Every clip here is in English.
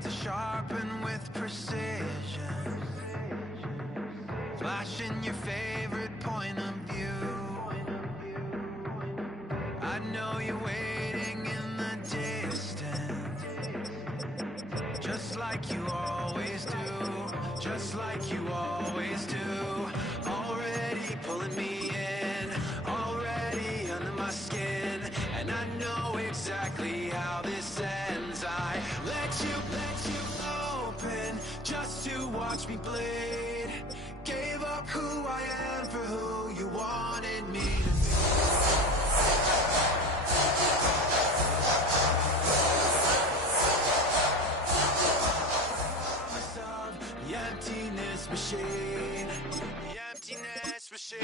blade to sharpen with precision, flashing your favorite point of view. I know you're waiting in the distance, just like you always do, just like you always do. Already pulling me in, already under my skin, and I know exactly how this ends. I let you open just to watch me bleed. Gave up who I am for who you wanted me to be. The emptiness machine, the emptiness machine.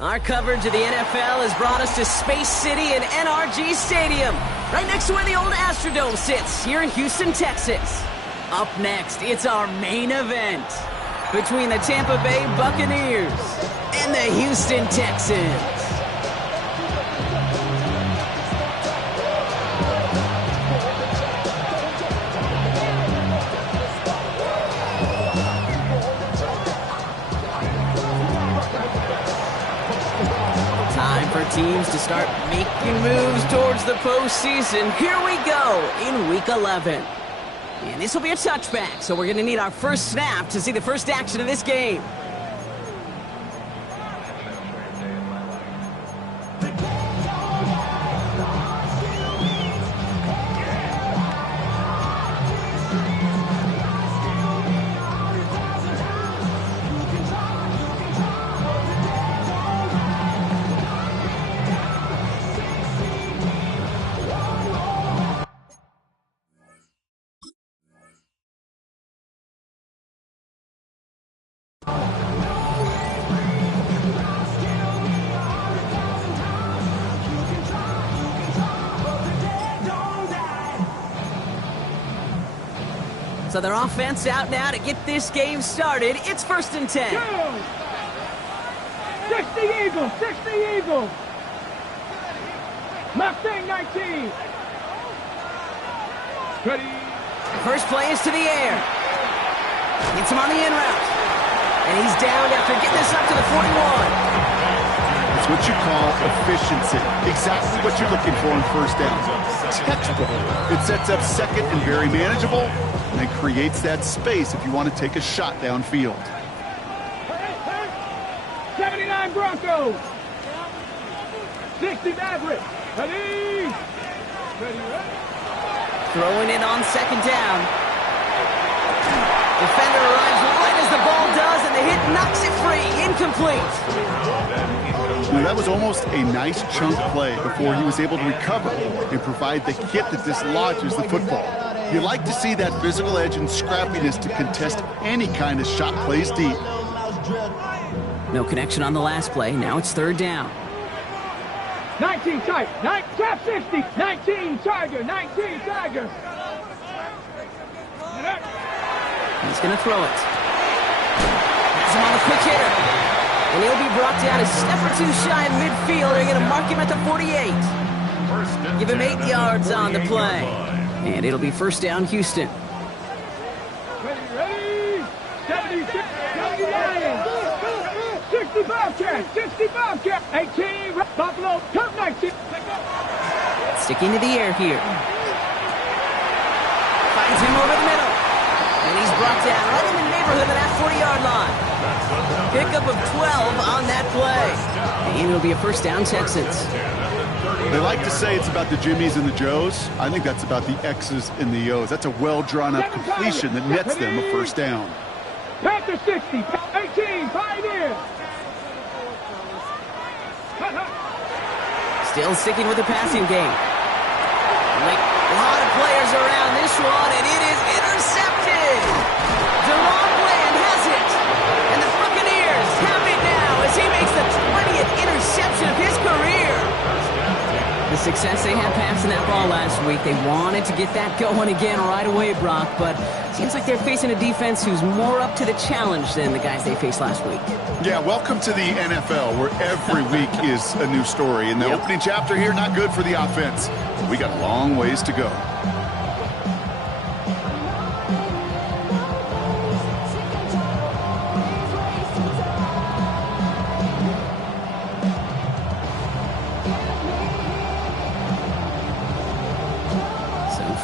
Our coverage of the NFL has brought us to Space City and NRG Stadium, right next to where the old Astrodome sits, here in Houston, Texas. Up next, it's our main event between the Tampa Bay Buccaneers and the Houston Texans. For teams to start making moves towards the postseason. Here we go in Week 11. And this will be a touchback, so we're going to need our first snap to see the first action of this game. So their offense out now to get this game started. It's 1st and 10. 60 Eagles, 60 Eagles. Mustang 19. Ready. First play is to the air. Gets him on the in route. And he's down after getting this up to the 41. It's what you call efficiency. Exactly what you're looking for in first down. Textbook. It sets up second and very manageable, and it creates that space if you want to take a shot downfield. 79 Broncos. 60 Mavericks. Ready. Ready. Throwing it on 2nd down. Defender arrives right as the ball does, and the hit knocks it free. Incomplete. Now, that was almost a nice chunk play before he was able to recover and provide the hit that dislodges the football. You like to see that physical edge and scrappiness to contest any kind of shot plays deep. No connection on the last play. Now it's 3rd down. 19 tight. Trap 60. 19 Tiger. 19 Tiger. He's going to throw it. Has him on the quick hitter. And he'll be brought down a step or two shy of midfield. They're going to mark him at the 48. Give him 8 yards on the play. And it'll be 1st down, Houston. Ready. 76. 79. 60 Bobcat. 60 Bobcat. 18 Buffalo. Top 19. Sticking to the air here. Finds him over the middle. And he's brought down right in the neighborhood of that 40-yard line. Pickup of 12 on that play. And it'll be a 1st down, Texans. They like to say it's about the Jimmies and the Joes. I think that's about the X's and the O's. That's a well-drawn-up completion that nets them a 1st down. Panther 60. 18 Pioneer. Still sticking with the passing game. Like a lot of players around this one, and it is intercepted. DeRon Bland has it. And the Buccaneers have it now as he makes the 20th interception of his career. success they had passing that ball last week. They wanted to get that going again right away, Brock, but seems like they're facing a defense who's more up to the challenge than the guys they faced last week. Yeah, welcome to the NFL, where every week is a new story. And the opening chapter here, not good for the offense. We got a long ways to go.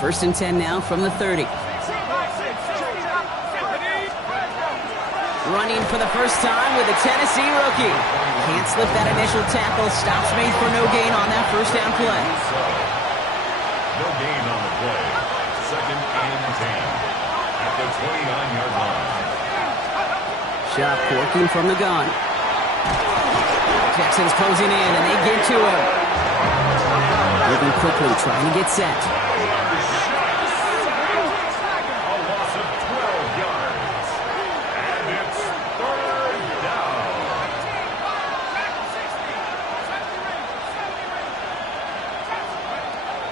First and 10 now from the 30. Running for the first time with a Tennessee rookie. Can't slip that initial tackle. Stops made for no gain on that first down play. No gain on the play. Second and 10 at the 29-yard line. Shot working from the gun. Texans closing in, and they get to him. Moving quickly, trying to get set.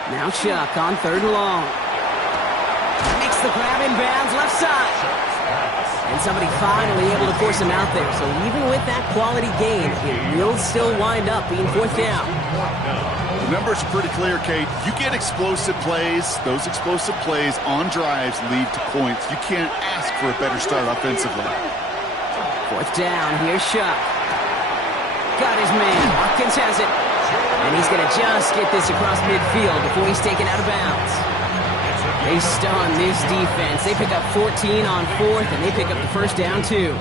Now Chuck on 3rd and long. Makes the grab in bounds left side. And somebody finally able to force him out there. So even with that quality gain, it will still wind up being 4th down. The numbers are pretty clear, Kate. You get explosive plays. Those explosive plays on drives lead to points. You can't ask for a better start offensively. 4th down. Here's Chuck. Got his man. Watkins has it. And he's going to just get this across midfield before he's taken out of bounds. They stun this defense. They pick up 14 on 4th, and they pick up the first down, too.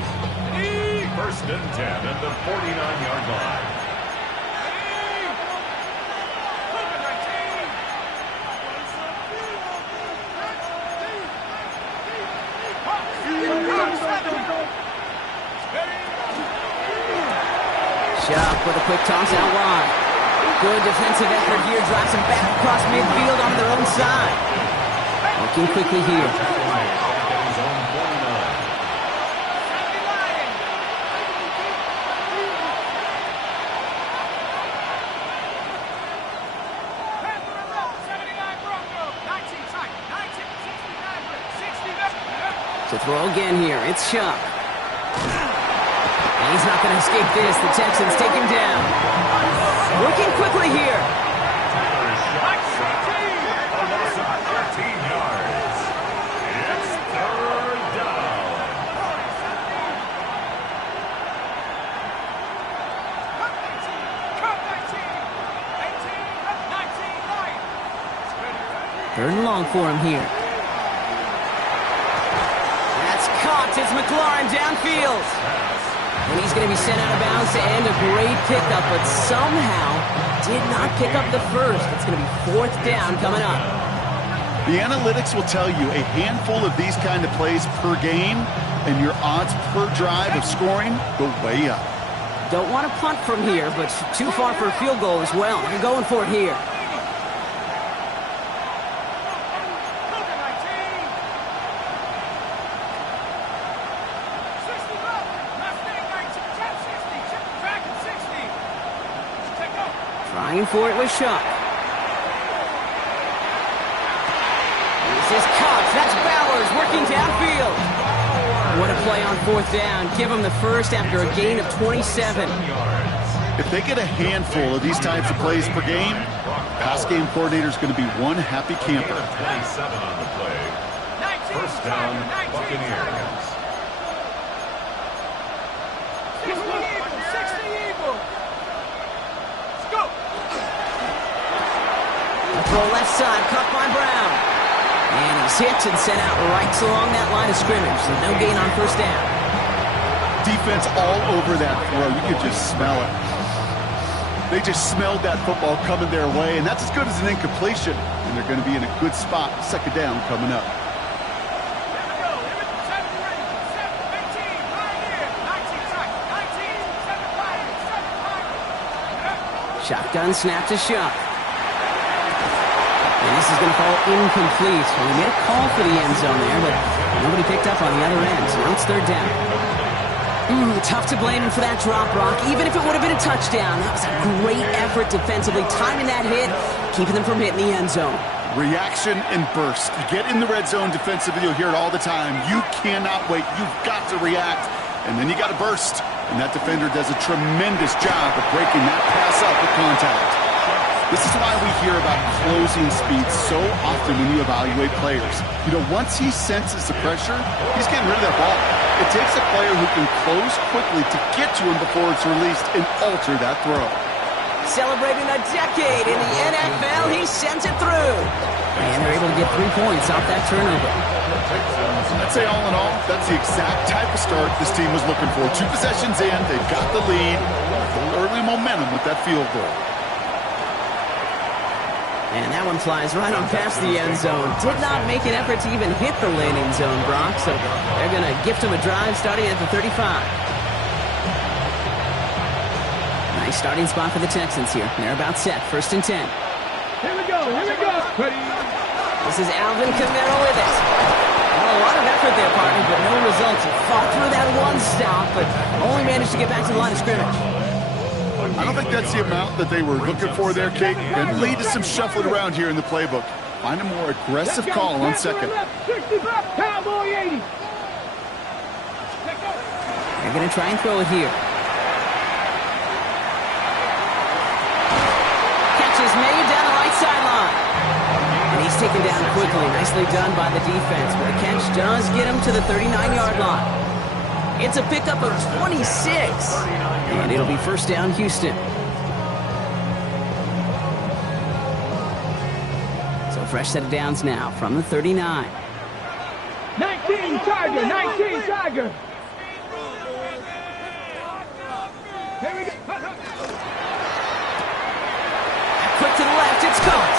First and 10 at the 49-yard line. Sharp with a quick toss out wide. Good defensive effort here. Drives them back across midfield on their own side. Working quickly here. To throw again here. It's Chuck. And he's not going to escape this. The Texans take him down. Working quickly here. Third and long for him here. That's caught. It's McLaurin downfield. And he's going to be sent out of bounds to end a great pickup, but somehow did not pick up the first. It's going to be 4th down coming up. The analytics will tell you a handful of these kind of plays per game, and your odds per drive of scoring go way up. Don't want to punt from here, but too far for a field goal as well. You're going for it here. Trying for it with Shuck. This is Cox. That's Bowers working downfield. What a play on 4th down. Give them the first after a gain of 27. If they get a handful of these types of plays per game, pass game coordinator is going to be one happy camper. 27 on the play. First down, Buccaneers. Throw left side, caught by Brown. And he's hit and sent out right along that line of scrimmage. So no gain on first down. Defense all over that throw. You could just smell it. They just smelled that football coming their way, and that's as good as an incompletion. And they're going to be in a good spot. 2nd down coming up. Shotgun snap to Shuck. And this is going to fall incomplete. Well, he made a call for the end zone there, but nobody picked up on the other end. So now it's 3rd down. Tough to blame him for that drop, Brock. Even if it would have been a touchdown, that was a great effort defensively, timing that hit, keeping them from hitting the end zone. Reaction and burst. You get in the red zone defensively, you'll hear it all the time. You cannot wait. You've got to react, and then you got to burst. And that defender does a tremendous job of breaking that pass up with contact. This is why we hear about closing speed so often when you evaluate players. You know, once he senses the pressure, he's getting rid of that ball. It takes a player who can close quickly to get to him before it's released and alter that throw. Celebrating a decade in the NFL, he sends it through. And they're able to get 3 points off that turnover. I'd say all in all, that's the exact type of start this team was looking for. 2 possessions in, they've got the lead. Early momentum with that field goal. And that one flies right on past the end zone. Did not make an effort to even hit the landing zone, Brock. So they're going to gift him a drive starting at the 35. Nice starting spot for the Texans here. They're about set. 1st and 10. Here we go. Ready. This is Alvin Kamara with it. Well, a lot of effort there, partner, but no results. He fought through that one stop, but only managed to get back to the line of scrimmage. I don't think that's the amount that they were looking for there, Kate. And lead to some shuffling around here in the playbook. Find a more aggressive call on second. 65, Cowboy 80. They're going to try and throw it here. Catch is made down the right sideline. And he's taken down quickly. Nicely done by the defense. But the catch does get him to the 39-yard line. It's a pickup of 26. And it'll be 1st down, Houston. So fresh set of downs now from the 39. 19 Tiger. Here we go. Quick to the left, it's caught.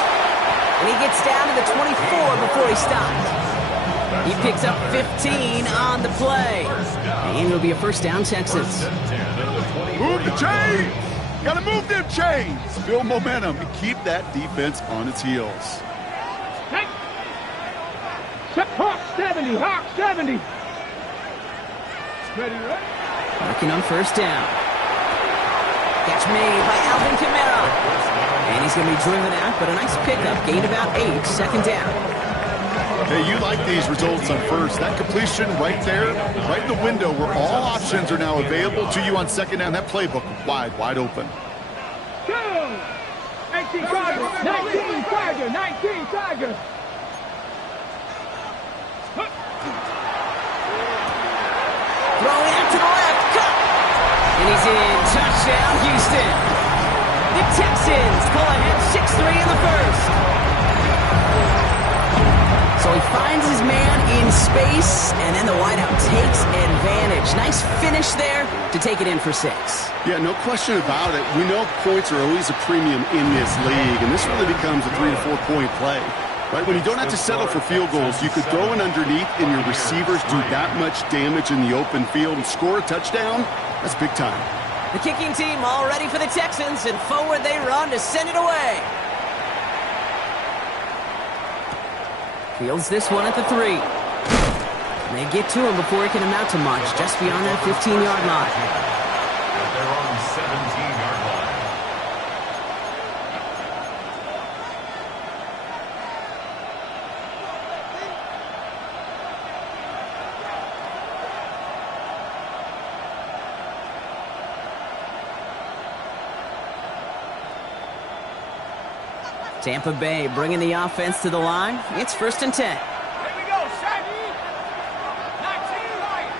And he gets down to the 24 before he stops. He picks up 15 on the play. And it'll be a 1st down, Texans. Move the chains! Gotta move them chains! Build momentum and keep that defense on its heels. Hawk 70. Ready. Working on 1st down. Catch made by Alvin Kamara. And he's going to be driven out, but a nice pickup. Gained about 8, 2nd down. Hey, you like these results on 1st. That completion right there, right in the window where all options are now available to you on 2nd down. That playbook wide open. 19 Tiger. Throwing out to the left. Cut. And he's in. Touchdown, Houston. The Texans pull ahead 6-3 in the 1st. So he finds his man in space, and then the wideout takes advantage. Nice finish there to take it in for 6. Yeah, no question about it. We know points are always a premium in this league, and this really becomes a 3 to 4 point play. Right, when you don't have to settle for field goals, you could throw it underneath and your receivers do that much damage in the open field and score a touchdown. That's big time. The kicking team all ready for the Texans, and forward they run to send it away. Fields this one at the 3. And they get to him before it can amount to much, just beyond that 15-yard line. They're on 17-yard line. Tampa Bay bringing the offense to the line. It's 1st and 10. Here we go, set. 19 right.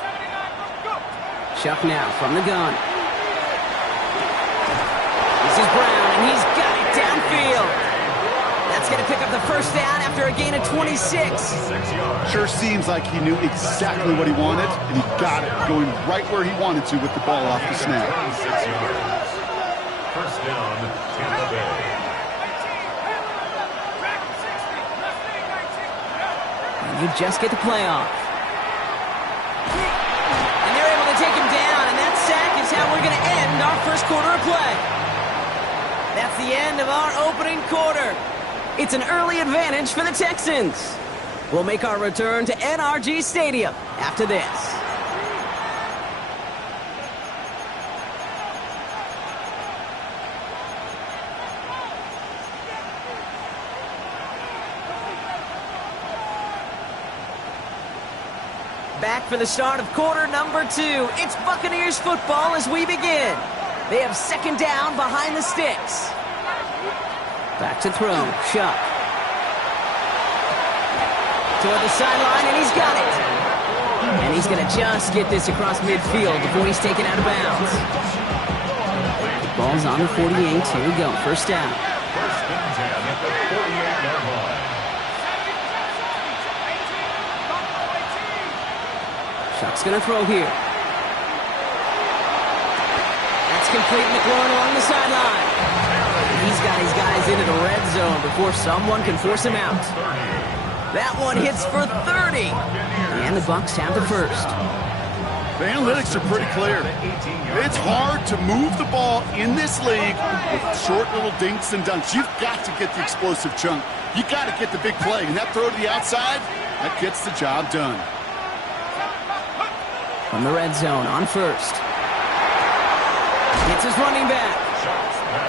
79, go. Chuck now from the gun. This is Brown, and he's got it downfield. That's going to pick up the 1st down after a gain of 26. Sure seems like he knew exactly what he wanted, and he got it, going right where he wanted to with the ball off the snap. 6 yards. 1st down, Tampa Bay. And you just get the play off. And they're able to take him down, and that sack is how we're going to end our 1st quarter of play. That's the end of our opening quarter. It's an early advantage for the Texans. We'll make our return to NRG Stadium after this. Back for the start of quarter number 2. It's Buccaneers football as we begin. They have second down behind the sticks. Back to throw. Shuck. Toward the sideline, and he's got it. And he's going to just get this across midfield before he's taken out of bounds. Ball's on the 48 to go. First down. First and 10 at the 48-yard line. Shuck's going to throw here. That's complete. McLaurin along the sideline. He's got his guys into the red zone before someone can force him out. That one hits for 30. And the Bucs have the first. The analytics are pretty clear. It's hard to move the ball in this league with short little dinks and dunks. You've got to get the explosive chunk. You got to get the big play. And that throw to the outside, that gets the job done. From the red zone on first. It's his running back.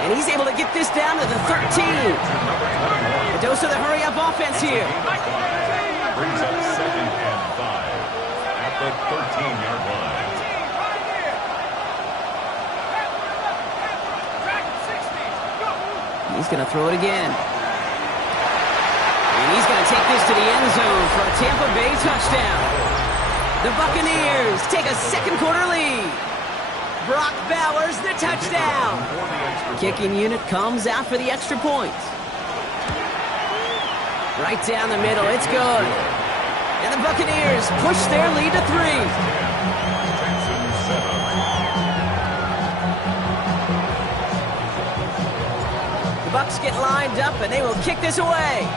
And he's able to get this down to the 13. A dose of the hurry-up offense here. Brings up second and 5 at the 13-yard line. He's going to throw it again. And he's going to take this to the end zone for a Tampa Bay touchdown. The Buccaneers take a second quarter lead. Brock Bowers, the touchdown. Kicking unit comes out for the extra point. Right down the middle, it's good. And the Buccaneers push their lead to 3. The Bucs get lined up and they will kick this away.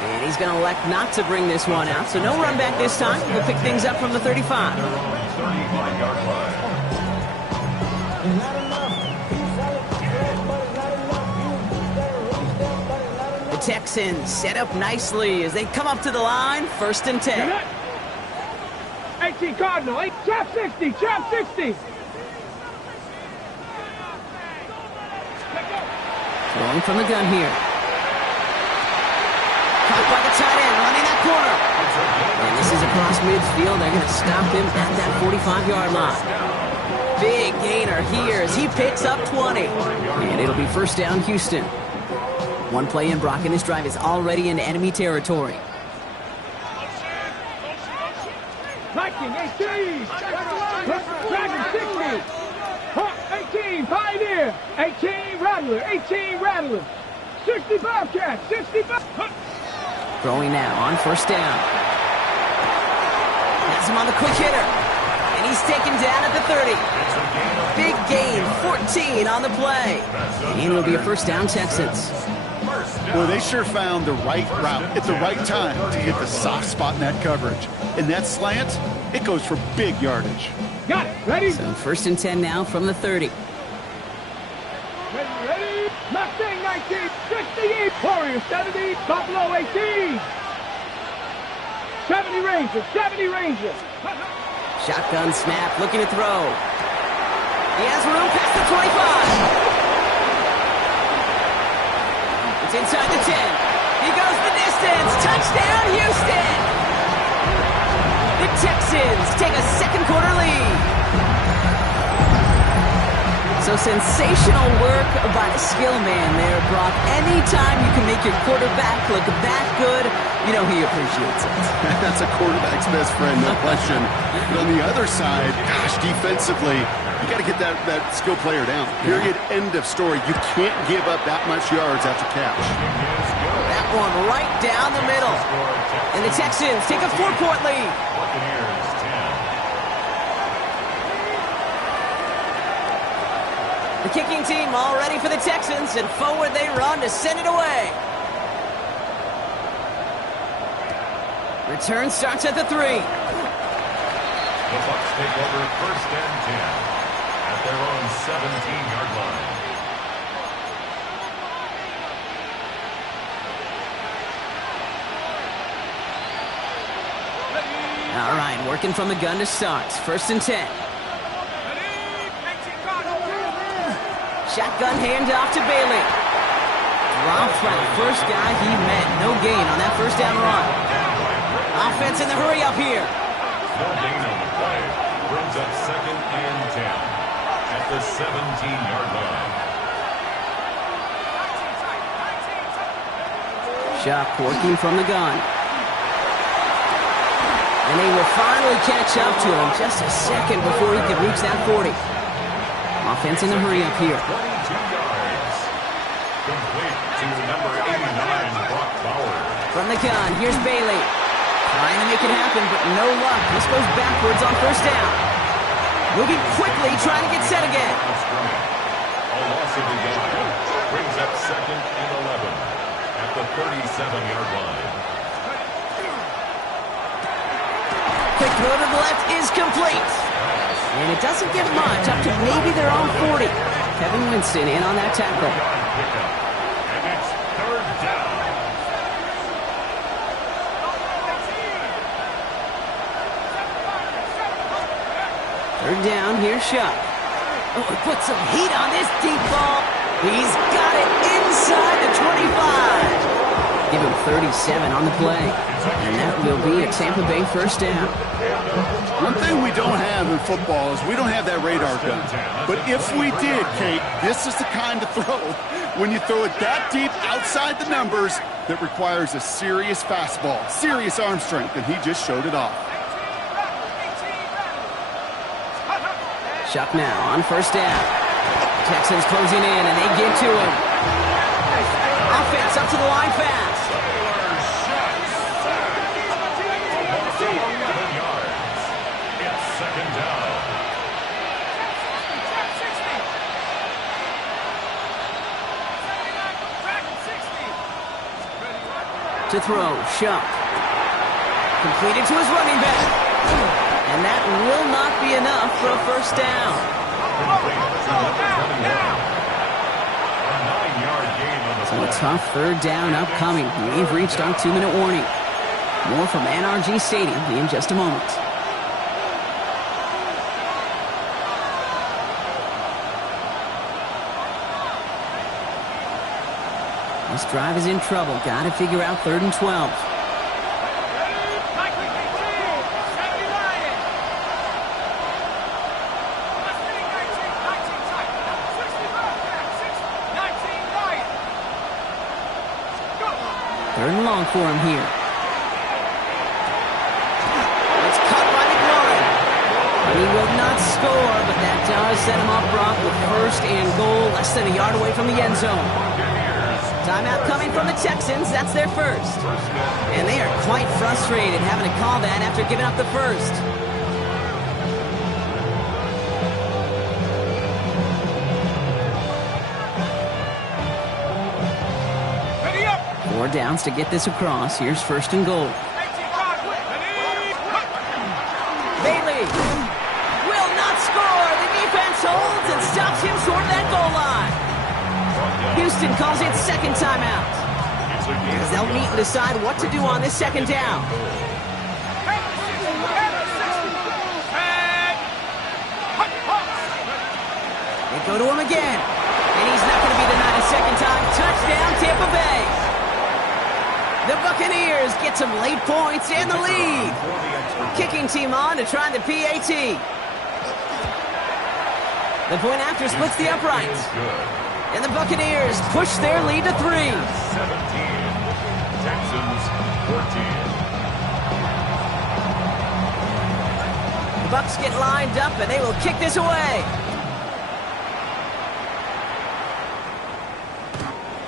And he's going to elect not to bring this one out, so no run back this time. We'll pick things up from the 35. The Texans set up nicely as they come up to the line, first and 10. 18 Cardinal, trap 60, trap 60. Throwing from the gun here. Caught by the tight end, running that corner. And this is across midfield. They're going to stop him at that 45-yard line. Big gainer here as he picks up 20. And it'll be first down, Houston. One play in, Brock, and this drive is already in enemy territory. Viking, 18. Dragon, 60. 18, Pioneer. 18, Rattler. 18, Rattler. 60, Bobcat. 60, Bobcat. Throwing now on first down. Has him on the quick hitter. And he's taken down at the 30. Big gain, 14 on the play. And it'll be a first down, Texans. Boy, they sure found the right route at the right time to hit the soft spot in that coverage. And that slant, it goes for big yardage. Got it. Ready? So first and 10 now from the 30. Ready? Mustang 19, 68. Warrior 70, Buffalo 18. 70 Ranger, 70 Ranger. Shotgun snap, looking to throw. He has room past the 25. It's inside the 10. He goes the distance. Touchdown, Houston! The Texans take a second quarter lead. So sensational work by the skill man there, Brock. Anytime you can make your quarterback look that good, you know he appreciates it. That's a quarterback's best friend, no question. But on the other side, gosh, defensively, you got to get that skill player down. Period, end of story. You can't give up that much yards after catch. That one right down the middle. And the Texans take a 4-point lead. Buccaneers 10. The kicking team all ready for the Texans, and forward they run to send it away. Return starts at the 3. The Bucs take over first and 10 at their own 17-yard line. Working from the gun to start. 1st and 10. Shotgun handoff to Bailey. Dropped by the first guy he met. No gain on that first down run. Offense in the hurry up here. No gain on the play. Brings up 2nd and 10 at the 17-yard line. Shock working from the gun. And they will finally catch up to him just a second before he could reach that 40. Offense in the hurry up here. 22 yards. Complete to number 89, Brock Bowers. From the gun, here's Bailey. Trying to make it happen, but no luck. This goes backwards on 1st down. Moving quickly, trying to get set again. A loss of the yard. Brings up 2nd and 11 at the 37-yard line. Quick throw to the left is complete. And it doesn't get much, up to maybe their own 40. Kevin Winston in on that tackle. And it's 3rd down. 3rd down, here's Shuck. Oh, he put some heat on this deep ball. He's got it inside the 25. Give him 37 on the play. And that will be a Tampa Bay 1st down. One thing we don't have in football is we don't have that radar gun. But if we did, Kate, this is the kind of throw, when you throw it that deep outside the numbers, that requires a serious fastball, serious arm strength, and he just showed it off. Shuck now on 1st down. Texans closing in, and they get to him. Offense up to the line fast. To throw, Shuck. Completed to his running back. And that will not be enough for a 1st down. So a tough 3rd down upcoming. We've reached our 2-minute warning. More from NRG Stadium in just a moment. This drive is in trouble. Got to figure out 3rd and 12. Third and long for him here. It's caught by McLaurin. He will not score, but that does set him up, Brock, with 1st and goal, less than a yard away from the end zone. Timeout coming from the Texans. That's their 1st. And they are quite frustrated having to call that after giving up the 1st. Four downs to get this across. Here's 1st and goal. Bailey will not score. The defense holds and stops him short of that goal line. Houston calls it 2nd timeout. As they'll meet and decide what to do on this 2nd down. They go to him again. And he's not going to be denied a 2nd time. Touchdown, Tampa Bay. The Buccaneers get some late points in the lead. Kicking team on to try the PAT. The point after splits the uprights. And the Buccaneers push their lead to 3. 17. Texans 14. The Bucs get lined up and they will kick this away.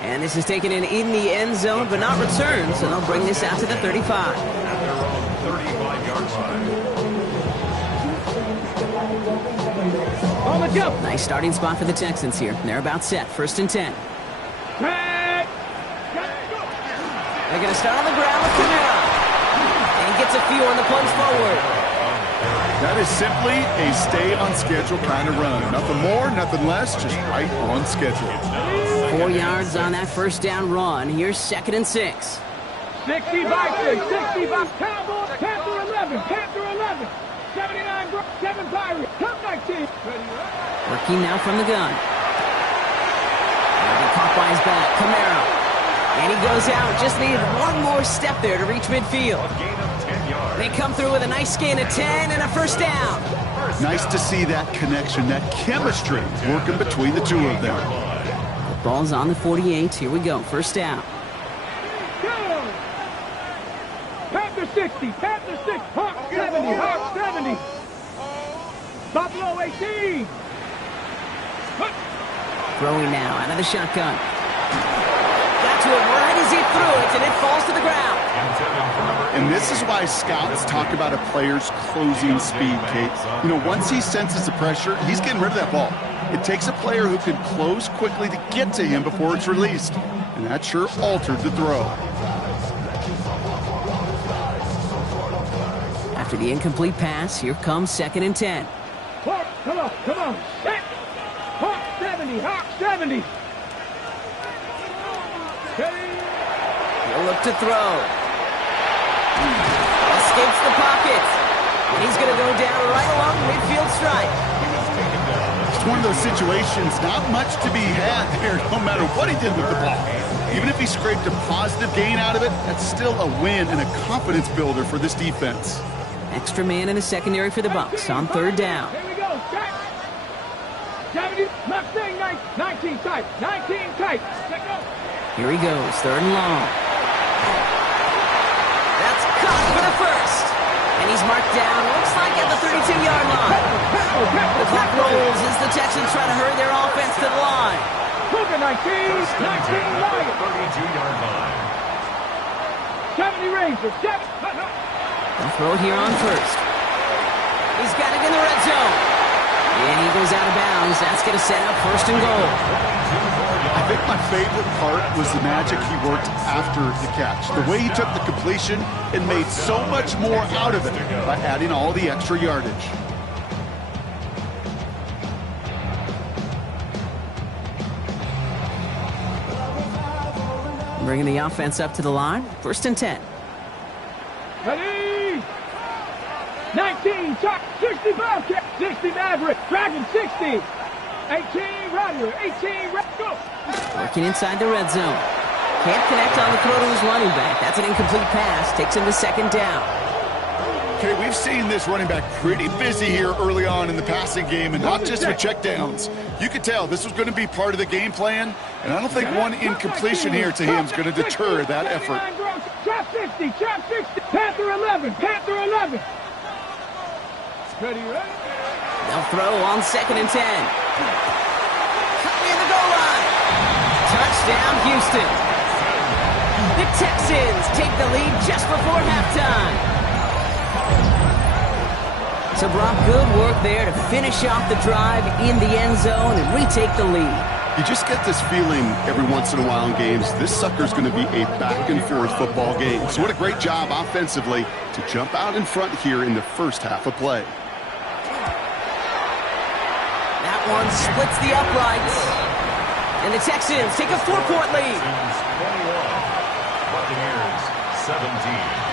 And this is taken in the end zone, but not returned, so they'll bring this out to the 35. At their own 35-yard line. On the jump. Nice starting spot for the Texans here. They're about set. 1st and 10. Back. They're going to start on the ground with Kamara. And he gets a few on the plunge forward. That is simply a stay-on-schedule kind of run. Nothing more, nothing less, just right on schedule. 4 yards on that 1st down run. Here's 2nd and 6. 65, 65, Cowboys, Panther 11, Panther 11, 79, 7 Pirates, Cup 19. Working now from the gun. He'll be caught by his back, Camaro. And he goes out, just needed one more step there to reach midfield. Gain of 10 yards. They come through with a nice gain of 10 and a first down. Nice to see that connection, that chemistry working between the two of them. The ball's on the 48. Here we go, first down. Go! Panther 60, Panther 6, Hawk 70, Hawk 70. Buffalo 18. Throwing now out of the shotgun. Got to it right as he threw it, and it falls to the ground. And this is why scouts talk about a player's closing speed, Kate. You know, once he senses the pressure, he's getting rid of that ball. It takes a player who can close quickly to get to him before it's released. And that sure altered the throw. After the incomplete pass, here comes 2nd and 10. Hawk, come on, come on. Set. Hawk 70, Hawk 70. He'll look to throw. Escapes the pocket. And he's going to go down right along the midfield stripe. It's one of those situations, not much to be had there, no matter what he did with the ball. Even if he scraped a positive gain out of it, that's still a win and a confidence builder for this defense. Extra man in the secondary for the Bucs on 3rd down. Here we go, set. 70, Mustang 19 tight, 19 tight. Let go. Here he goes, 3rd and long. That's caught for the first. And he's marked down, looks like at the 32-yard line. The clock rolls as the Texans try to hurry their offense to the line. Cougar 19, 19 Lions. 32-yard line. 70 Rangers, 7. They'll throw it here on 1st. He's got it in the red zone. And he goes out of bounds. That's going to set up 1st and goal. I think my favorite part was the magic he worked after the catch. The way he took the completion and made so much more out of it by adding all the extra yardage. Bringing the offense up to the line. 1st and 10. Ready? 19, Chuck, 60 Bobcat, 60 Maverick, Dragon 60. 18 Runner, 18 Red, go. Working inside the red zone. Can't connect on the throw to his running back. That's an incomplete pass. Takes him to 2nd down. Okay, we've seen this running back pretty busy here early on in the passing game, and not just with checkdowns. You could tell this was going to be part of the game plan, and I don't think one incompletion here to him is going to deter that effort. Trap 50, Trap 60, Panther 11, Panther 11. Ready, ready? They'll throw on 2nd and 10. Coming in the goal line. Touchdown, Houston. The Texans take the lead just before halftime. So, Brock, good work there to finish off the drive in the end zone and retake the lead. You just get this feeling every once in a while in games, this sucker's going to be a back-and-forth football game. So what a great job offensively to jump out in front here in the first half of play. That one splits the uprights. And the Texans take a 4-point lead. 21, Buccaneers 17.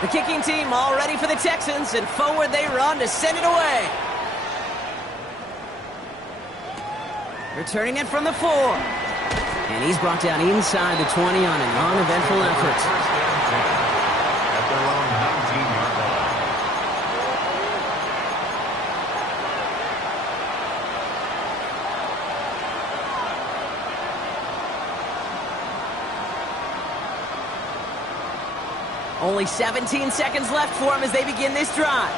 The kicking team all ready for the Texans, and forward they run to send it away. Returning it from the 4. And he's brought down inside the 20 on an uneventful effort. At their own 19-yard line. Only 17 seconds left for him as they begin this drive.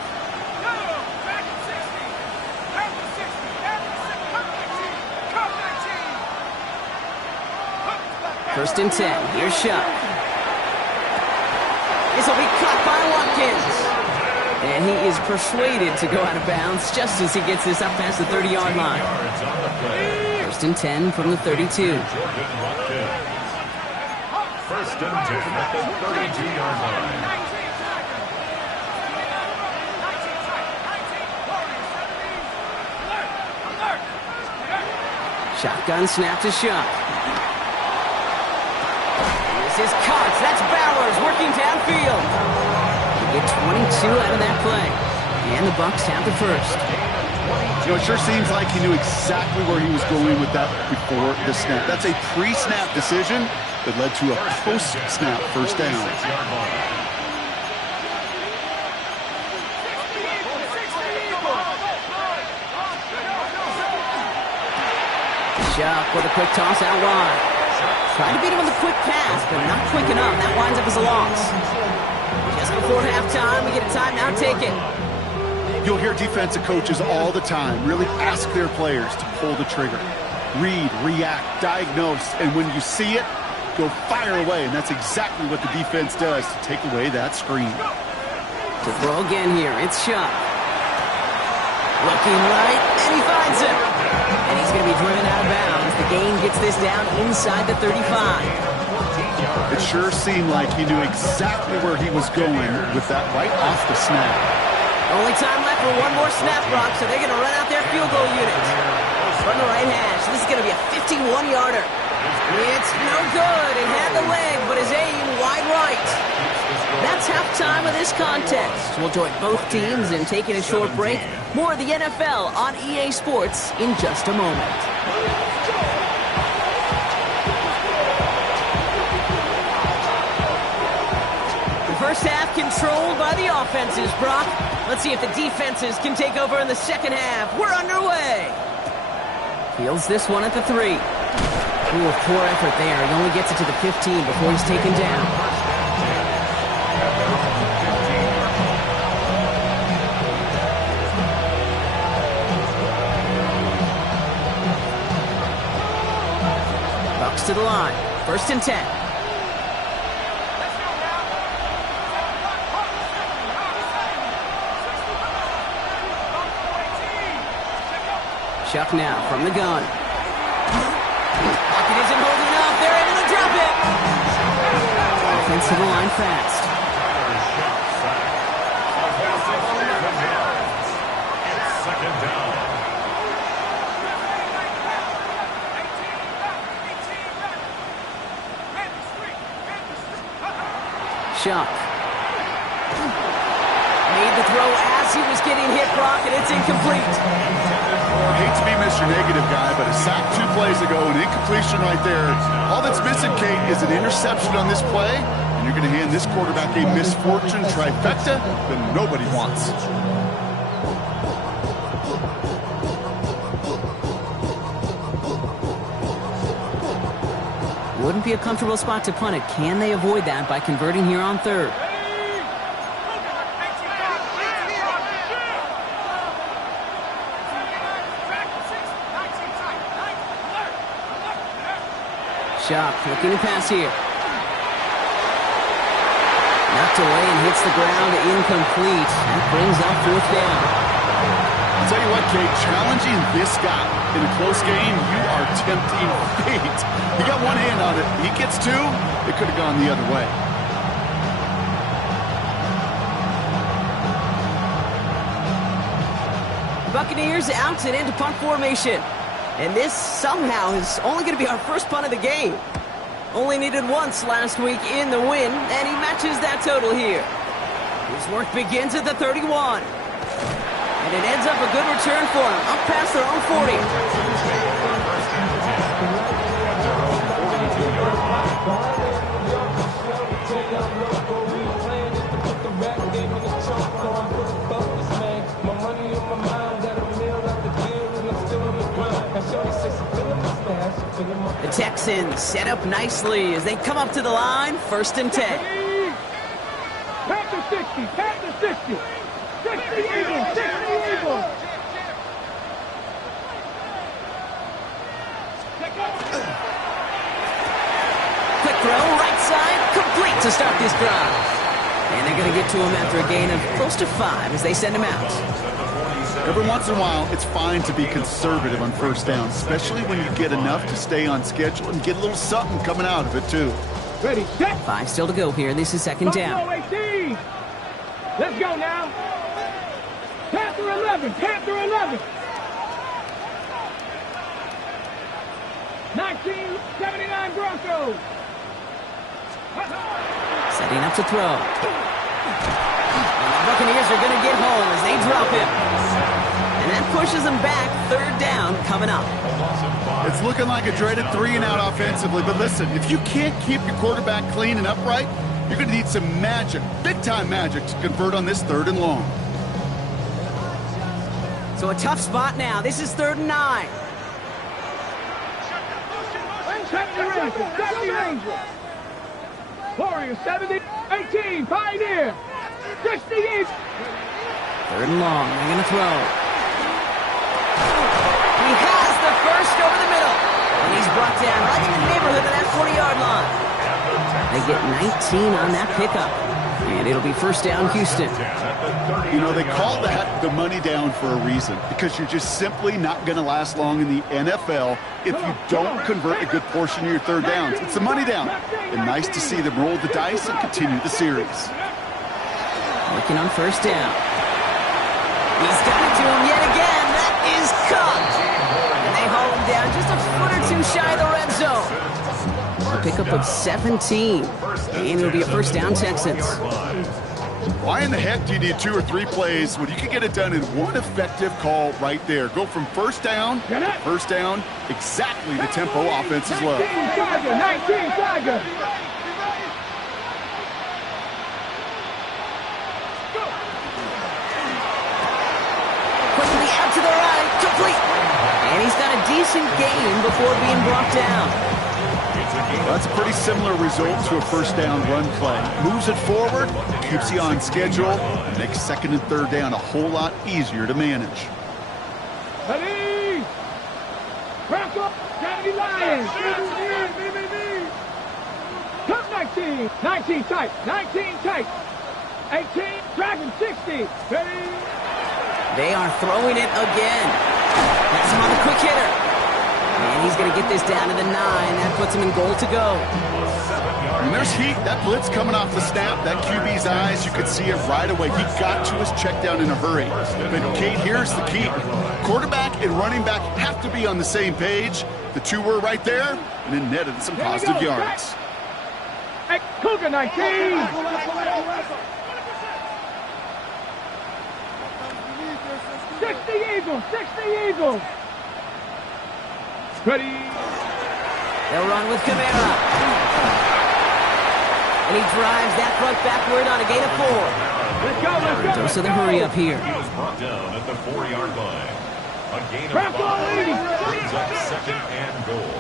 First and 10. Here's Shuck. This will be caught by Watkins. And he is persuaded to go out of bounds just as he gets this up past the 30-yard line. First and 10 from the 32. First and 10 at the 32-yard line. Shotgun snap to Shuck. This is Cox. That's Bowers working downfield. They get 22 out of that play. And the Bucs have the first. You know, it sure seems like he knew exactly where he was going with that before the snap. That's a pre-snap decision that led to a post-snap first down. Shuck with a quick toss out wide. Tried to beat him with a quick pass, but not quick enough. That winds up as a loss. Just before halftime, we get a timeout taken. You'll hear defensive coaches all the time really ask their players to pull the trigger. Read, react, diagnose, and when you see it, go fire away. And that's exactly what the defense does to take away that screen. To throw again here, it's Shuck. Looking right, and he finds him. And he's going to be driven out of bounds. The gain gets this down inside the 35. It sure seemed like he knew exactly where he was going with that right off the snap. Only time left for one more snap, Brock, so they're going to run out their field goal unit. From the right hash, this is going to be a 51-yarder. It's no good. It had the leg, but his aim wide right. That's halftime of this contest. We'll join both teams in taking a short break. More of the NFL on EA Sports in just a moment. The first half controlled by the offenses, Brock. Let's see if the defenses can take over in the second half. We're underway. Fields this one at the 3. Ooh, poor effort there. He only gets it to the 15 before he's taken down. Bucs to the line. 1st and 10. Shuck now from the gun. Pocket isn't holding up. They're able to drop it. Offense to the line fast. Second down. Shuck. Made the throw as he was getting hit, Brock, and it's incomplete. I hate to be Mr. Negative guy, but a sack 2 plays ago, an incompletion right there. All that's missing, Kate, is an interception on this play, and you're going to hand this quarterback a misfortune trifecta that nobody wants. Wouldn't be a comfortable spot to punt it. Can they avoid that by converting here on 3rd? Shuck looking to pass here. Knocked away and hits the ground, incomplete. That brings up 4th down. I'll tell you what, Kate, challenging this guy in a close game, you are tempting fate. He got one hand on it. He gets 2, it could have gone the other way. Buccaneers out and into punt formation. And this somehow is only going to be our first punt of the game. Only needed once last week in the win, and he matches that total here. His work begins at the 31. And it ends up a good return for him, up past their own 40. The Texans set up nicely as they come up to the line, 1st and 10. Panther 60, Panther 60. 60 Eagles, 60 Eagles. Quick throw, right side, complete to start this drive. And they're going to get to him after a gain of close to 5 as they send him out. Every once in a while, it's fine to be conservative on 1st down, especially when you get enough to stay on schedule and get a little something coming out of it, too. Ready, set. 5 still to go here. This is 2nd down. 18. Let's go now. Panther 11, Panther 11. 1979 Broncos. Setting up to throw. And the Buccaneers are going to get home as they drop him. And that pushes them back. 3rd down coming up. It's looking like a dreaded 3-and-out offensively, but listen, if you can't keep your quarterback clean and upright, you're going to need some magic, big-time magic, to convert on this 3rd and long. So a tough spot now. This is 3rd and 9. 70 Rangers, 70 Rangers. Warriors, 70, 18, Pioneer, 60 East. 3rd and long. They're going to throw. He has the first over the middle. And he's brought down right in the neighborhood of that 40-yard line. They get 19 on that pickup. And it'll be 1st down, Houston. You know, they call that the money down for a reason, because you're just simply not going to last long in the NFL if you don't convert a good portion of your 3rd downs. It's the money down. And nice to see them roll the dice and continue the series. Working on 1st down. He's got it to him yet again. That is caught. And they haul him down just a foot or 2 shy of the red zone. A pickup of 17. And it'll be a 1st down, Texans. Why in the heck do you need 2 or 3 plays when you can get it done in one effective call right there? Go from 1st down to 1st down, exactly the tempo offenses love. 19 Tiger. Quickly out to the right, complete. And he's got a decent gain before being brought down. Well, that's a pretty similar result to a 1st down run play. Moves it forward, keeps you on schedule, and makes 2nd and 3rd down a whole lot easier to manage. Ready? Bronco, Kennedy Lions. Come 19. 19 tight. 19 tight. 18, Dragon 60. Ready? They are throwing it again. That's him on the quick hitter. And he's going to get this down to the 9. That puts him in goal to go. When there's heat, that blitz coming off the snap, that QB's eyes, you could see it right away. He got to his check down in a hurry. But, Kate, here's the key. Quarterback and running back have to be on the same page. The 2 were right there, and it netted some positive yards. Hey, Cougar 19. 60 Eagles. 60 Eagles. Ready? They'll run with Kamara. And he drives that front backward on a gain of 4. Let's go, let's go. Dose of the hurry up here. He was brought down at the 4-yard line. A gain of Back 5 on, brings up 2nd and goal.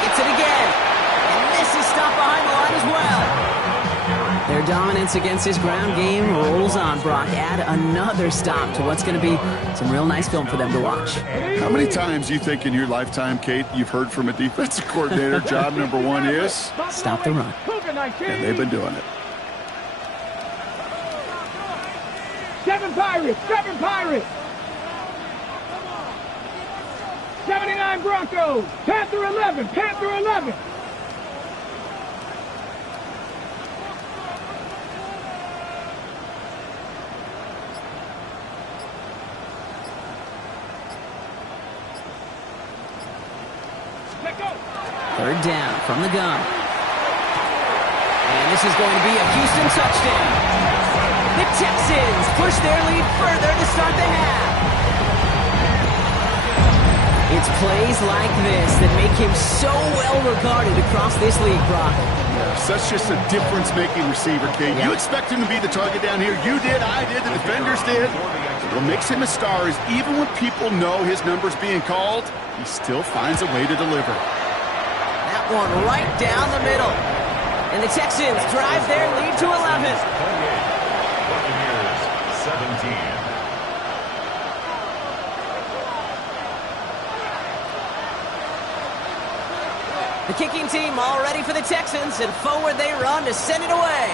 Gets it again. And this is stopped behind the line as well. Their dominance against his ground game rolls on, Brock. Add another stop to what's going to be some real nice film for them to watch. How many times do you think in your lifetime, Kate, you've heard from a defensive coordinator, job number 1 is? Stop the run. And they've been doing it. 7 Pirates. 7 Pirates. 79 Broncos. Panther 11. Panther 11. Third down from the gun. And this is going to be a Houston touchdown. The Texans push their lead further to start the half. It's plays like this that make him so well regarded across this league, Brock. Yes, that's just a difference-making receiver, Kate. You expect him to be the target down here. You did, I did, the defenders did. What makes him a star is even when people know his number's being called, he still finds a way to deliver. That one right down the middle. And the Texans drive their lead to 11. Buccaneers 17. The kicking team all ready for the Texans, and forward they run to send it away.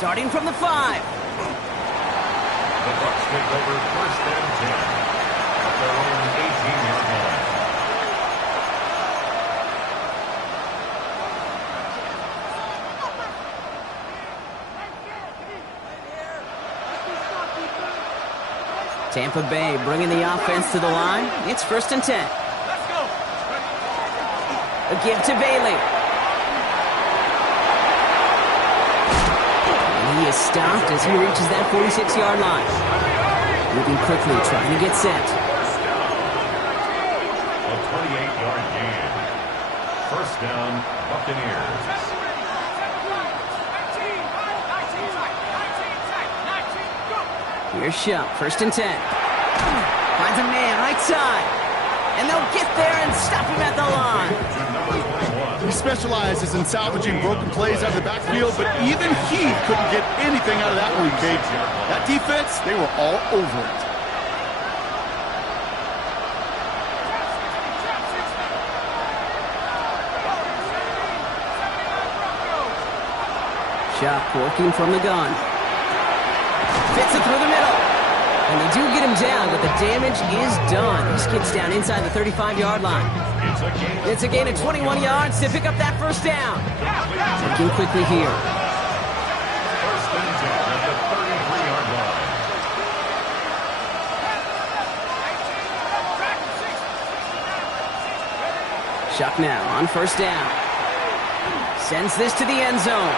Starting from the 5. The Bucs take over 1st and 10 at their own 18-yard line. Tampa Bay bringing the offense to the line. It's 1st and 10. A give to Bailey. And he is stopped as he reaches that 46-yard line. Moving quickly, trying to get set. A 28-yard gain. 1st down, Buccaneers. Here's Shuck, 1st and 10. Finds a man right side. And they'll get there and stop him at the line. He specializes in salvaging broken plays out of the backfield, but even he couldn't get anything out of that one, Kate. That defense, they were all over it. Shuck working from the gun. Fits it through the middle. And they do get him down, but the damage is done. He skids down inside the 35-yard line. It's a gain of 21 yards to pick up that 1st down. Working quickly here. 1st and 10 at the 33-yard line. Shuck now on 1st down. Sends this to the end zone.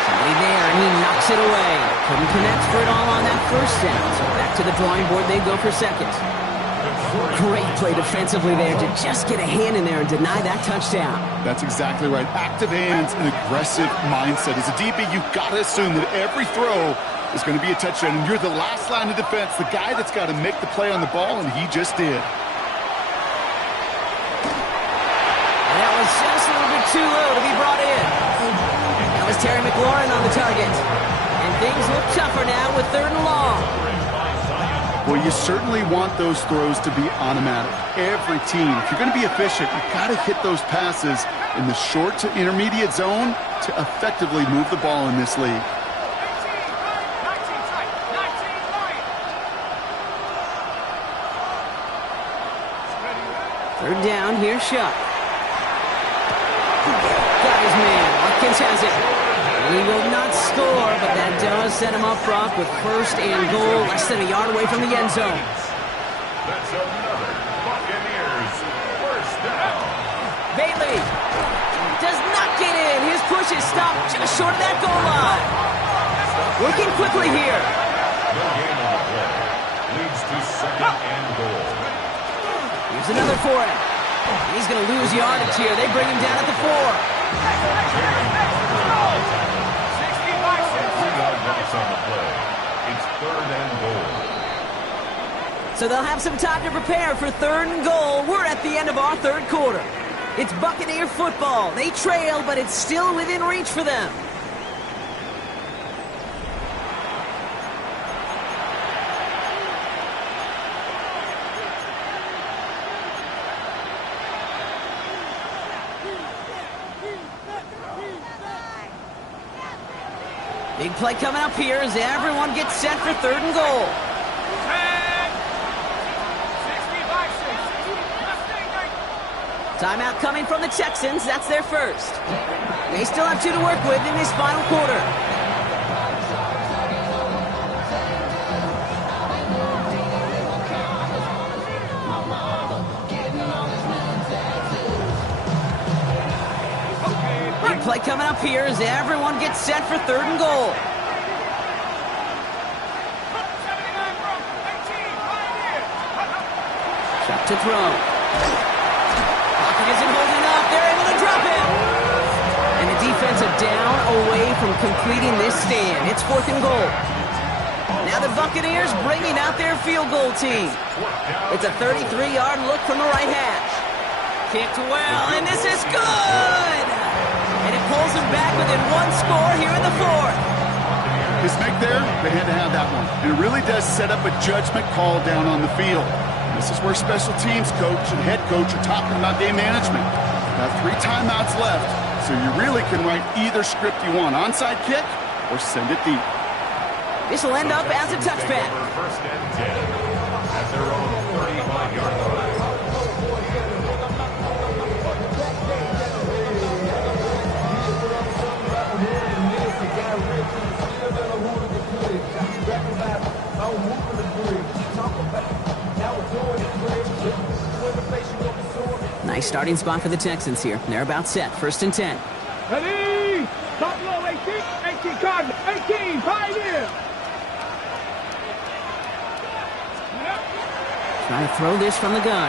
Somebody there, and he knocks it away. Couldn't connect for it all on that 1st down. So back to the drawing board they go for 2nd. Great play defensively there to just get a hand in there and deny that touchdown. That's exactly right. Active hands and aggressive mindset. As a DB, you've got to assume that every throw is going to be a touchdown. And you're the last line of defense, the guy that's got to make the play on the ball, and he just did. And that was just a little bit too low to be brought in. That was Terry McLaurin on the target. And things look tougher now with 3rd and long. Well, you certainly want those throws to be automatic. Every team, if you're going to be efficient, you've got to hit those passes in the short to intermediate zone to effectively move the ball in this league. Third down, here's Shuck. Got his man. Watkins has it. And he will not score, but that does set him up front with 1st and goal, less than a yard away from the end zone. That's another Buccaneers 1st down. Bailey does not get in. His push is stopped just short of that goal line. Working quickly here. No gain on the play. Leads to 2nd and goal. Here's another for him. And he's going to lose yardage here. They bring him down at the 4. 3-yard loss on the play. It's 3rd and goal. So they'll have some time to prepare for 3rd and goal. We're at the end of our 3rd quarter. It's Buccaneer football. They trail, but it's still within reach for them. Big play coming up here as everyone gets set for 3rd and goal. 10. Timeout coming from the Texans. That's their 1st. They still have 2 to work with in this final quarter. Big play coming up here as everyone gets set for 3rd and goal. Shot to throw. Pocket isn't holding up. They're able to drop him. And the defense are down away from completing this stand. It's 4th and goal. Now the Buccaneers bringing out their field goal team. It's a 33-yard look from the right hash. Kicked well, and this is good! And it pulls them back within 1 score here in the 4th. His make there, they had to have that one. And it really does set up a judgment call down on the field. This is where special teams coach and head coach are talking about game management. Got 3 timeouts left, so you really can write either script you want. Onside kick or send it deep. This will end up as a touchback. 1st and 10 at their own 35-yard line. starting spot for the Texans here. They're about set. 1st and 10. Ready? Top low, 18. 18 Cardinal. 18 Pioneer. Trying to throw this from the gun.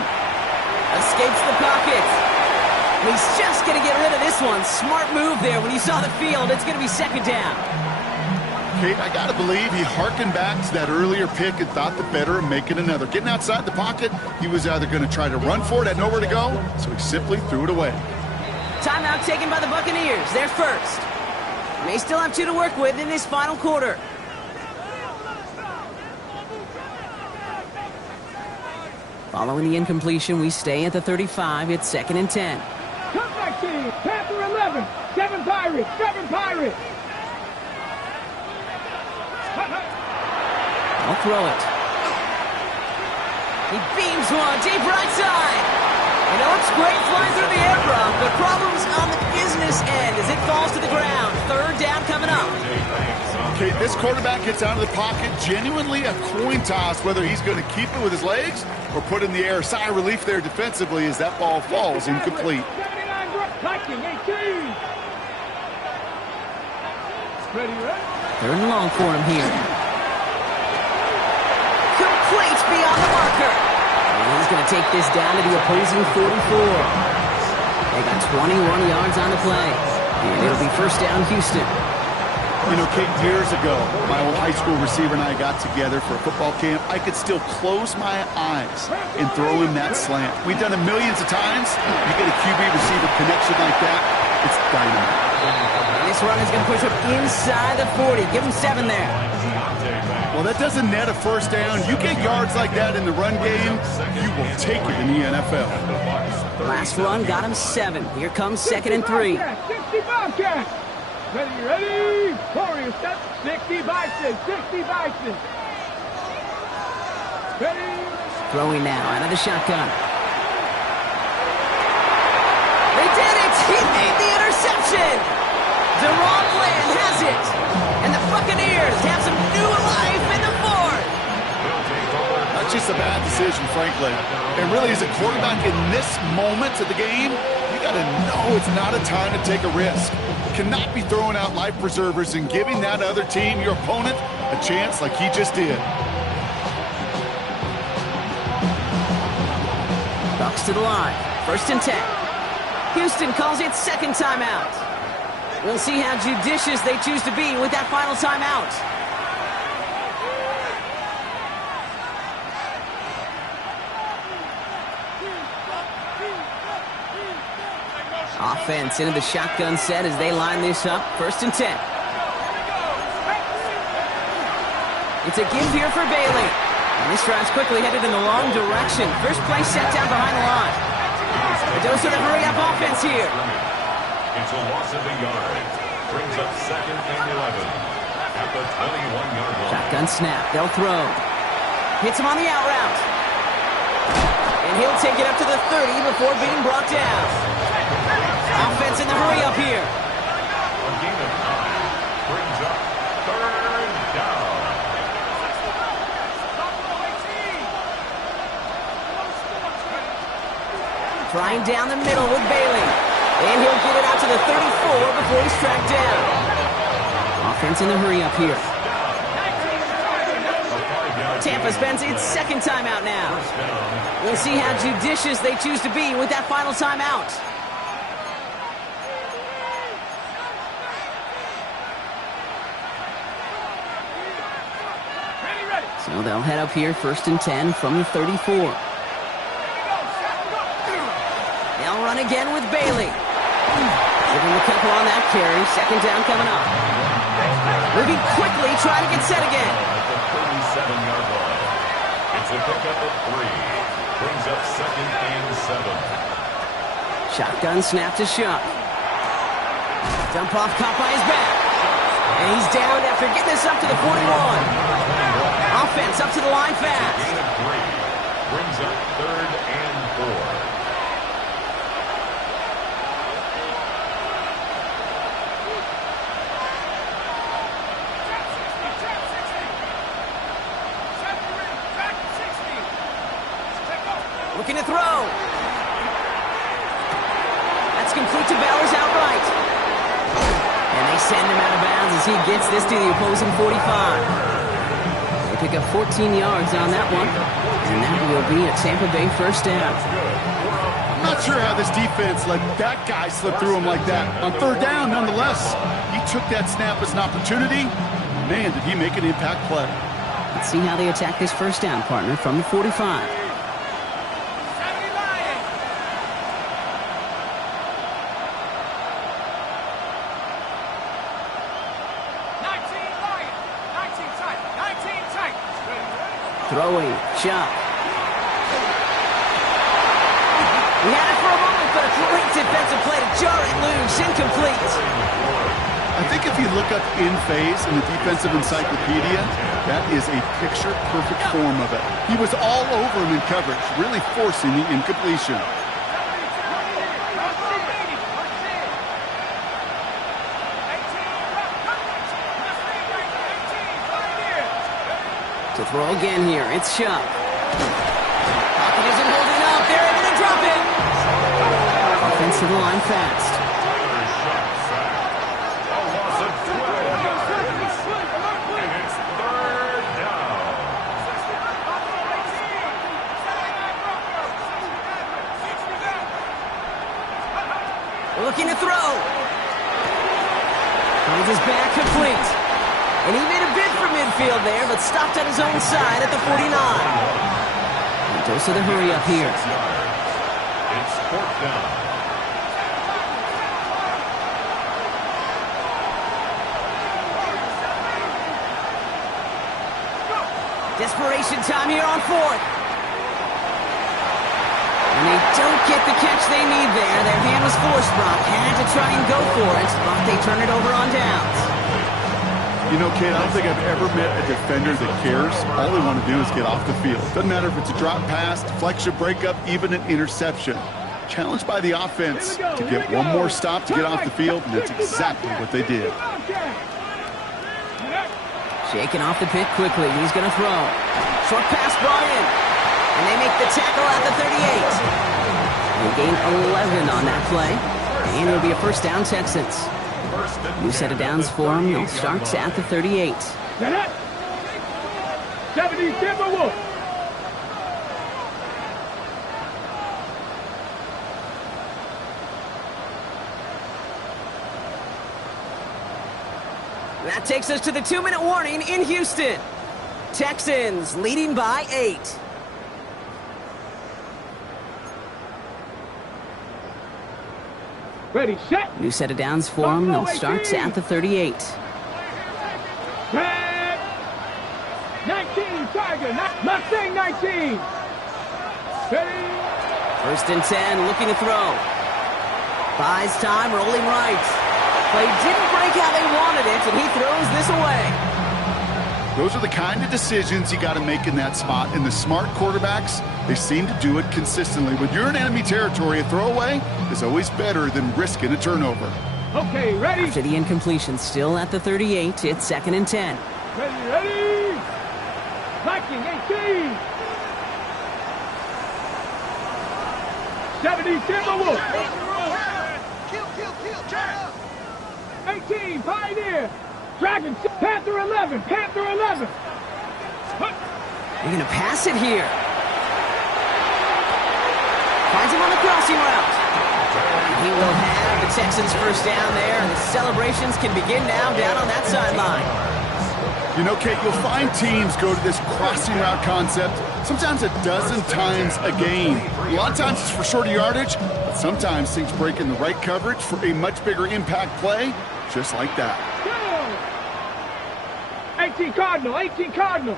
Escapes the pocket. And he's just going to get rid of this one. Smart move there. When you saw the field, it's going to be 2nd down. Kate, I got to believe he hearkened back to that earlier pick and thought the better of making another. Getting outside the pocket, he was either going to try to run for it, had nowhere to go, so he simply threw it away. Timeout taken by the Buccaneers. They're first. They still have 2 to work with in this final quarter. Following the incompletion, we stay at the 35. It's 2nd and 10. Comeback team. Panther 11. 7 Pirates. 7 Pirates. I'll throw it. He beams one deep right side. It looks great flying through the air, Brock, but problems on the business end as it falls to the ground. 3rd down coming up. Okay, this quarterback gets out of the pocket. Genuinely a coin toss whether he's going to keep it with his legs or put it in the air. Sigh of relief there defensively as that ball falls incomplete. 79 Viking 18. Ready? 3rd and long for him here. Complete beyond the marker. And he's going to take this down to the opposing 44. They got 21 yards on the play. And it'll be 1st down Houston. You know, Kate, years ago, my old high school receiver and I got together for a football camp. I could still close my eyes and throw him that slant. We've done it millions of times. You get a QB receiver connection like that, it's dynamite. And this run is going to push him inside the 40. Give him 7 there. Well, that doesn't net a 1st down. You get yards like that in the run game, you will take it in the NFL. Last run got him 7. Here comes 2nd and 3. 60 Bobcats. Ready? Warriors set. 60 Bison. 60 Bison. Ready? Throwing now out of the shotgun. They did it! He made the interception! Deron Bland has it! And the Buccaneers have some new life in the 4th! That's just a bad decision, frankly. And really, as a quarterback in this moment of the game, you got to know it's not a time to take a risk. You cannot be throwing out life preservers and giving that other team, your opponent, a chance like he just did. Bucks to the line. 1st and 10. Houston calls it 2nd timeout. We'll see how judicious they choose to be with that final timeout. Offense into the shotgun set as they line this up. 1st and 10. It's a give here for Bailey. And this drive's quickly headed in the wrong direction. First play set down behind the line. A dose of the hurry-up offense here. It's a loss of a yard. Brings up 2nd and 11 at the 21-yard line. Shotgun snap. They'll throw. Hits him on the out route. And he'll take it up to the 30 before being brought down. Offense in the hurry-up here. A gain of 9 brings up 3rd down. Trying down the middle with Bailey. And he'll get it out to the 34 before he's tracked down. Offense in the hurry-up here. Tampa spends its 2nd timeout now. We'll see how judicious they choose to be with that final timeout. So they'll head up here 1st and 10 from the 34. They'll run again with Bailey. Give him a couple on that carry. 2nd down coming up. Moving quickly, trying to get set again. At the 37-yard line. It's a pickup of 3. Brings up 2nd and 7. Shotgun snap to Shuck. Dump off caught by his back. And he's down after getting this up to the 41. Offense up to the line fast. Gain of 3. Brings up 3rd and 4. Looking to throw. It's complete to Bowers outright. And they send him out of bounds as he gets this to the opposing 45. They pick up 14 yards on that one. And that will be a Tampa Bay first down. I'm not sure how this defense let that guy slip through him like that. On third down, nonetheless, he took that snap as an opportunity. Man, did he make an impact play. Let's see how they attack this first down, partner, from the 45. Throwing, Chuck. We had it for a moment, but a great defensive play to jar it loose, incomplete. I think if you look up in phase in the defensive encyclopedia, that is a picture-perfect form of it. He was all over him in coverage, really forcing the incompletion. To throw again here, it's Chuck. Pocket isn't holding up. They're able to drop it. Offensive line fast. A loss of 12 yards. And it's third down. Looking to throw. Finds his back complete. And he made a bid for midfield there, but stopped on his own side at the 49. And goes to the hurry up here. It's fourth down. Desperation time here on fourth. And they don't get the catch they need there. Their hand was forced, Brock. Had to try and go for it, but they turn it over on downs. You know, Kate, I don't think I've ever met a defender that cares. All they want to do is get off the field. Doesn't matter if it's a drop pass, deflection, breakup, even an interception. Challenged by the offense to get one more stop to get off the field, and that's exactly what they did. Shaking off the pit quickly. He's going to throw. Short pass brought in. And they make the tackle at the 38. They gain 11 on that play. And it'll be a first down, Texans. New set of downs for them. They'll start at the 38. 70 Timberwolves. That takes us to the 2-minute warning in Houston. Texans leading by 8. Ready, set. New set of downs for them. They'll start at the 38. Red. 19, Tiger. Mustang 19. Ready. First and 10, looking to throw. Buys time, rolling right. Play didn't break how they wanted it, and he throws this away. Those are the kind of decisions you got to make in that spot. And the smart quarterbacks, they seem to do it consistently. When you're in enemy territory, a throwaway is always better than risking a turnover. Okay, ready. After the incompletion, still at the 38, it's 2nd and 10. Ready. Viking 18. 70 Timberwolves. 18 Pioneer. Dragon, Panther 11, Panther 11. They're going to pass it here. Finds him on the crossing route. He will have the Texans first down there, and the celebrations can begin now down on that sideline. You know, Kate, you'll find teams go to this crossing route concept sometimes a dozen times a game. A lot of times it's for shorter yardage, but sometimes things break in the right coverage for a much bigger impact play, just like that. 18 Cardinal, 18 Cardinal.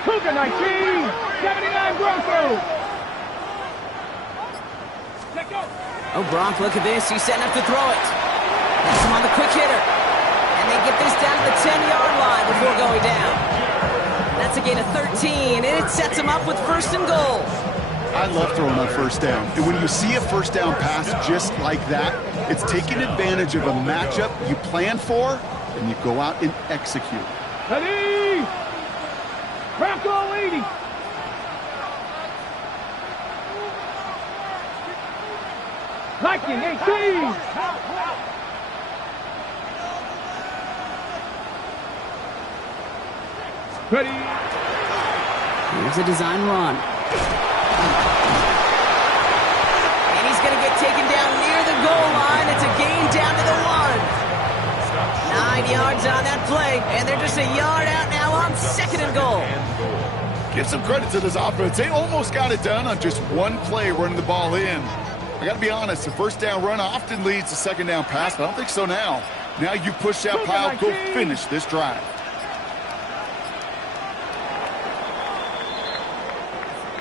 Cougar 19, 79 Bronco. Oh, Brock, look at this. He's setting up to throw it. That's him on the quick hitter. And they get this down to the 10-yard line before going down. That's a gain of 13, and it sets him up with first and goal. I love throwing on first down. And when you see a first down pass just like that, it's taking advantage of a matchup you plan for, and you go out and execute. Ready? Bronco 80. Viking 18. Ready. Here's a design run. And he's going to get taken down near the goal line. It's a gain down to the 1. 9 yards on that play, and they're just a yard out now on 2nd and goal. Give some credit to this offense. They almost got it done on just one play running the ball in. I got to be honest, the first down run often leads to second down pass, but I don't think so now. Now you push that pile, go finish this drive.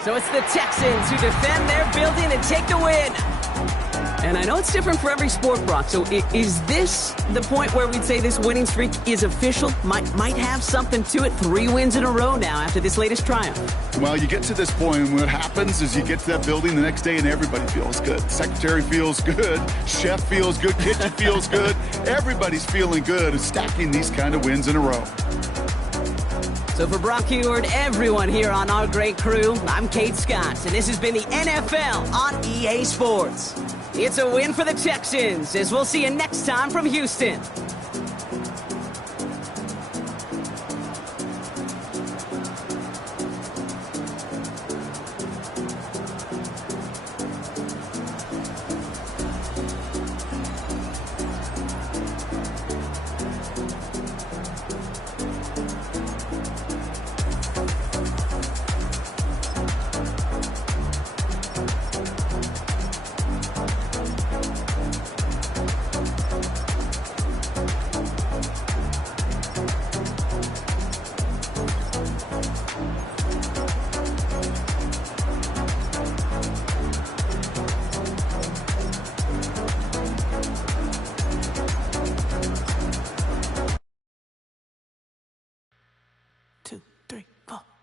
So it's the Texans who defend their building and take the win. And I know it's different for every sport, Brock. So is this the point where we'd say this winning streak is official? Might have something to it. 3 wins in a row now after this latest triumph. Well, you get to this point, and what happens is you get to that building the next day and everybody feels good. Secretary feels good. Chef feels good. Kitchen feels good. Everybody's feeling good stacking these kind of wins in a row. So for Brock Heward, everyone here on our great crew, I'm Kate Scott, and this has been the NFL on EA Sports. It's a win for the Texans, as we'll see you next time from Houston.